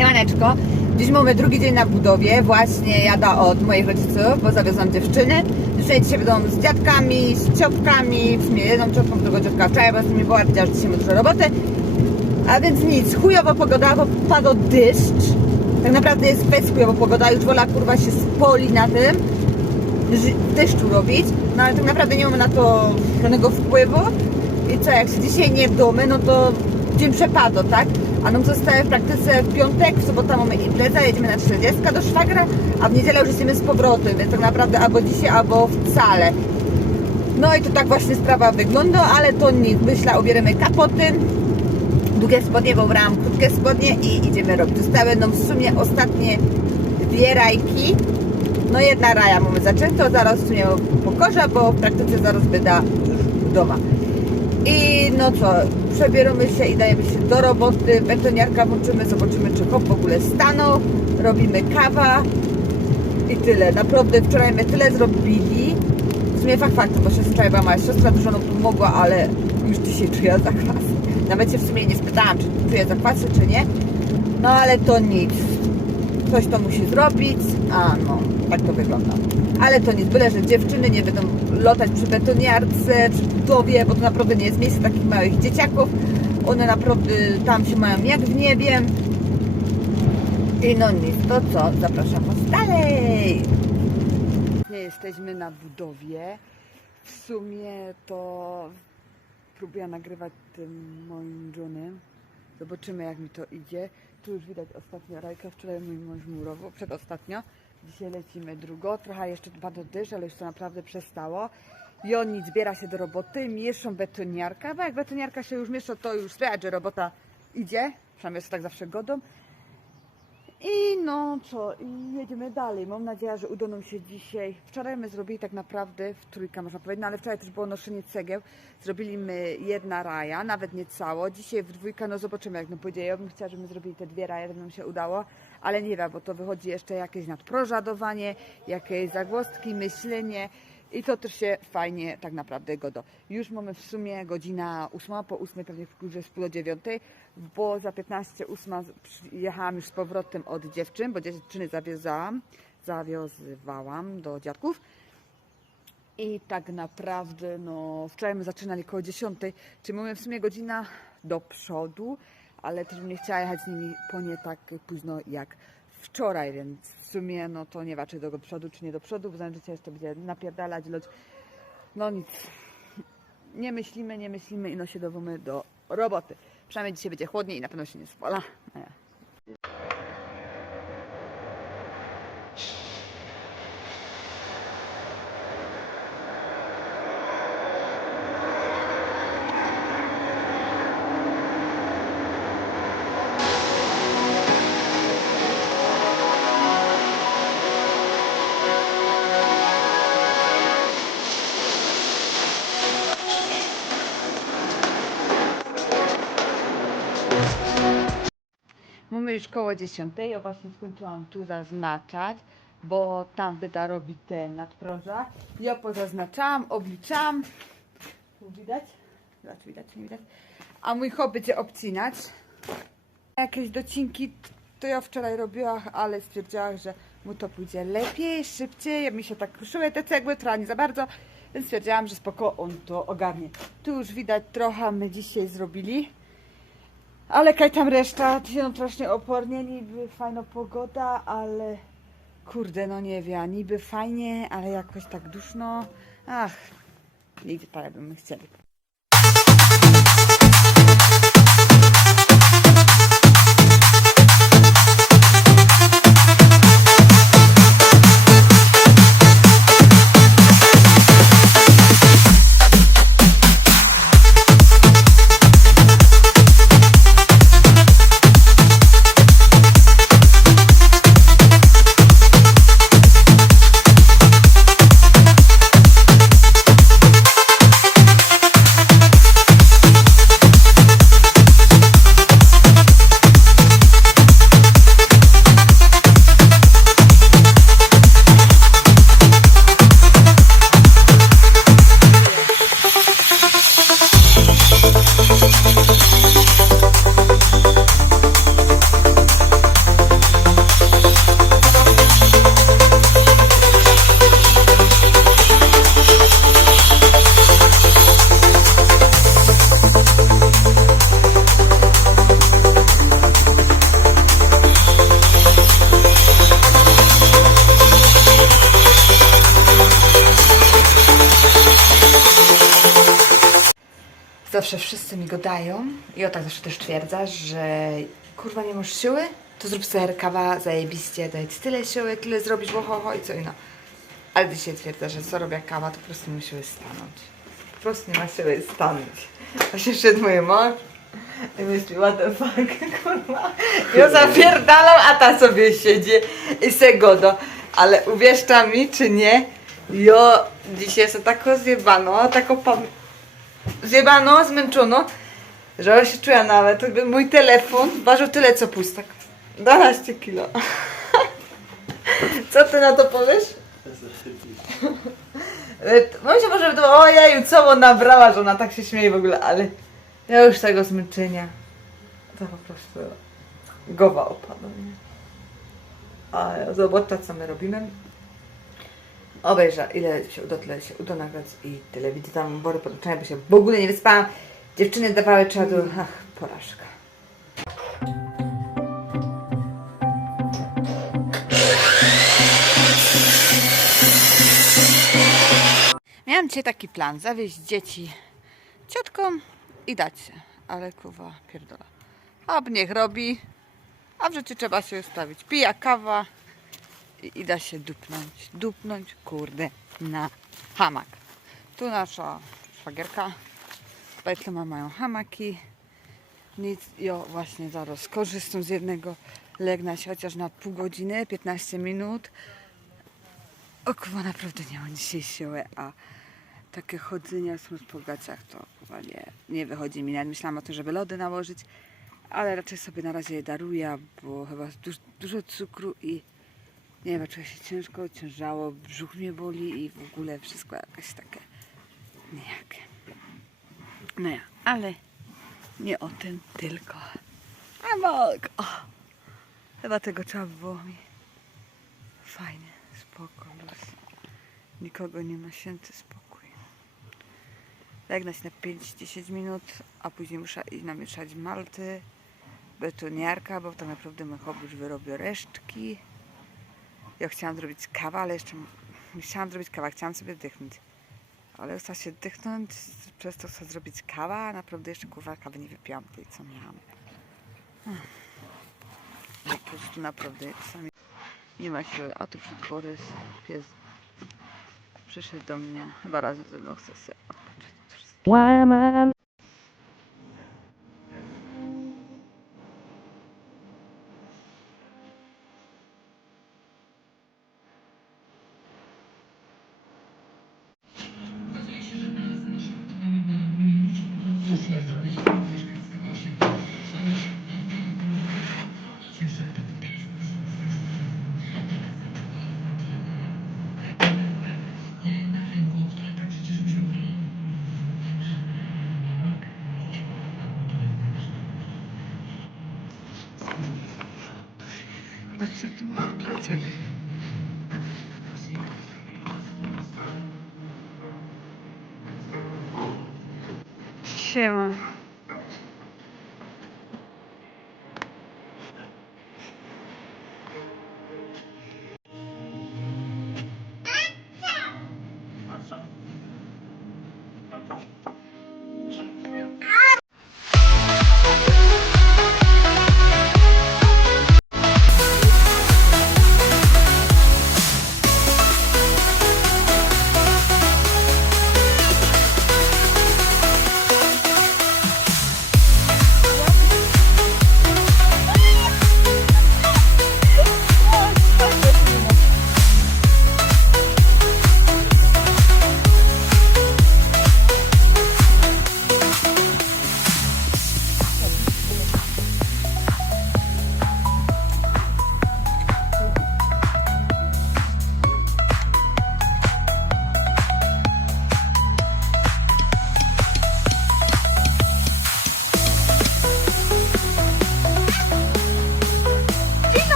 Siemaneczko, dziś mamy drugi dzień na budowie, właśnie jadę od moich rodziców, bo zawiozłam dziewczyny. Dziewczyny dzisiaj będą z dziadkami, z ciopkami, w sumie jedną ciopką, drugiego dziadka wczoraj, bo z nimi była, widziała, że dzisiaj ma dużo roboty. A więc nic, chujowa pogoda, bo padł deszcz. Tak naprawdę jest fest chujowa pogoda, już wola kurwa się spoli na tym, w deszczu robić, no ale tak naprawdę nie mamy na to żadnego wpływu. I co, jak się dzisiaj nie domy, no to dzień przepadł, tak? A nam zostaje w praktyce w piątek, w sobotę mamy imprezę, jedziemy na 40 do szwagra, a w niedzielę już jedziemy z powrotem, więc tak naprawdę albo dzisiaj, albo wcale. No i to tak właśnie sprawa wygląda, ale to nic. Myślę, ubierzemy kapoty, długie spodnie, bo ubrałam krótkie spodnie i idziemy robić. Zostały nam w sumie ostatnie dwie rajki. No jedna raja mamy zaczęto, zaraz w sumie pokorza, bo w praktyce zaraz wyda już doma. I no co, przebieramy się i dajemy się do roboty, betoniarka włączymy, zobaczymy czy hop w ogóle stanął, robimy kawa i tyle. Naprawdę wczoraj my tyle zrobili. W sumie fakt bo się wczoraj była moja siostra, dużo nam pomogła, ale już dzisiaj czuję zakwasy. Nawet się w sumie nie spytałam, czy czuję zakwasy, czy nie. No ale to nic. Ktoś to musi zrobić, a no, tak to wygląda. Ale to nic, byle, że dziewczyny nie będą lotać przy betoniarce, przy budowie, bo to naprawdę nie jest miejsce takich małych dzieciaków. One naprawdę tam się mają jak w niebie. I no nic, to co, zapraszam Was dalej. Jesteśmy na budowie. W sumie to próbuję nagrywać tym moim Johnem. Zobaczymy jak mi to idzie. Tu już widać ostatnio rajkę, wczoraj mój mąż murował, przedostatnio. Dzisiaj lecimy drugo. Trochę jeszcze pada deszcz, ale już to naprawdę przestało. I on nic zbiera się do roboty, mieszczą betoniarka, bo jak betoniarka się już mieszczą, to już słychać, że robota idzie. Przynajmniej jest tak zawsze godą. I no co, i jedziemy dalej. Mam nadzieję, że uda nam się dzisiaj. Wczoraj my zrobili tak naprawdę w trójkę, można powiedzieć, no ale wczoraj też było noszenie cegieł. Zrobiliśmy jedna raja, nawet nie cało. Dzisiaj w dwójkę, no zobaczymy jak nam pójdzie. Ja bym chciała, żebyśmy zrobili te dwie raje, żeby nam się udało, ale nie wiem, bo to wychodzi jeszcze jakieś nadprożadowanie, jakieś zagłoski, myślenie. I to też się fajnie tak naprawdę godo. Już mamy w sumie godzina 8, po 8 pewnie w już jest pół do 9, bo za 15 8 jechałam już z powrotem od dziewczyn, bo dziewczyny zawiozałam, zawiozywałam do dziadków. I tak naprawdę, no, wczoraj my zaczynali koło 10, czyli mamy w sumie godzina do przodu, ale też bym nie chciała jechać z nimi po nie tak późno jak wczoraj, więc w sumie, no to nie wiem, czy do przodu, czy nie do przodu, bo zależy, jeszcze będzie napierdalać, loć. No nic, nie myślimy, nie myślimy i no się dowimy do roboty. Przynajmniej dzisiaj będzie chłodniej i na pewno się nie spala. Już koło 10. Ja właśnie skończyłam tu zaznaczać, bo tam wyda robi te nadproża. Ja pozaznaczałam, obliczałam. Tu widać? Zobacz, widać, nie widać. A mój chłop będzie obcinać. Jakieś docinki to ja wczoraj robiłam, ale stwierdziłam, że mu to pójdzie lepiej, szybciej. Mi się tak kruszyły te cegły, trochę nie za bardzo. Więc stwierdziłam, że spoko on to ogarnie. Tu już widać trochę my dzisiaj zrobili. Ale kaj tam reszta, no strasznie opornie, niby fajna pogoda, ale kurde, no nie wiem, niby fajnie, ale jakoś tak duszno. Ach, nigdy tak bym chcieli. Zawsze wszyscy mi gadają i o tak zawsze też twierdza, że kurwa nie masz siły, to zrób sobie kawa, zajebiście, daje ci tyle siły, tyle zrobisz, ho, ho, ho i co inno. Ale dzisiaj twierdza, że co robię kawa, to po prostu nie ma siły stanąć. Po prostu nie ma siły stanąć. Właśnie szedł mój mąż i myśli, what the fuck, kurwa. Ja zapierdalam, a ta sobie siedzi i se godo. Ale uwierzta mi, czy nie, jo dzisiaj jest tako zjebano, tako pam... zjebano, zmęczono, że ja się czuję nawet, jakby mój telefon ważył tyle co pustak. 12 kilo. Co ty na to powiesz? Myślę, może by to ojeju, co ona nabrała, że ona tak się śmieje w ogóle, ale ja już tego zmęczenia to po prostu głowa opada, nie? A zobaczcie, co my robimy. Obejrzę, ile się uda, tyle się uda nagrać i tyle. Widzę tam bory potoczenia, bo się w ogóle nie wyspałam. Dziewczyny dawały czadu. Ach, porażka. Miałam dzisiaj taki plan, zawieźć dzieci ciotką i dać się, ale kurwa pierdola. A niech robi, a w życiu trzeba się ustawić. Pija kawa i, da się dupnąć, dupnąć, kurde, na hamak. Tu nasza szwagierka, Bajtlema mają hamaki. Nic, jo właśnie zaraz skorzystam z jednego, legnę się chociaż na pół godziny, 15 minut. O kurwa, naprawdę nie mam dzisiaj siły, a takie chodzenie w po gacach to chyba nie, nie wychodzi mi. Nawet myślałam o tym, żeby lody nałożyć, ale raczej sobie na razie je daruję, bo chyba dużo, dużo cukru i nie wiem, czuję się ciężko, ciężało, brzuch mnie boli i w ogóle wszystko jakieś takie niejakie. No ja, ale nie o tym tylko. A mogę. Chyba tego trzeba było mi. Fajnie, spoko, luz. Nikogo nie ma, święty spokój. Legnąć na 5-10 minut, a później muszę iść namieszać malty, betoniarka, bo tak naprawdę mój hobby już wyrobił resztki. Ja chciałam zrobić kawę, ale jeszcze nie chciałam zrobić kawę, chciałam sobie wdychnąć. Ale chcę się wdychnąć, przez to chcę zrobić kawę, a naprawdę jeszcze kurwa kawy nie wypiłam tej, co miałam. Hmm. Po prostu naprawdę czasami nie ma siły. A tu Borys, pies przyszedł do mnie, chyba razem ze mną chce sobie odpocząć. Чего?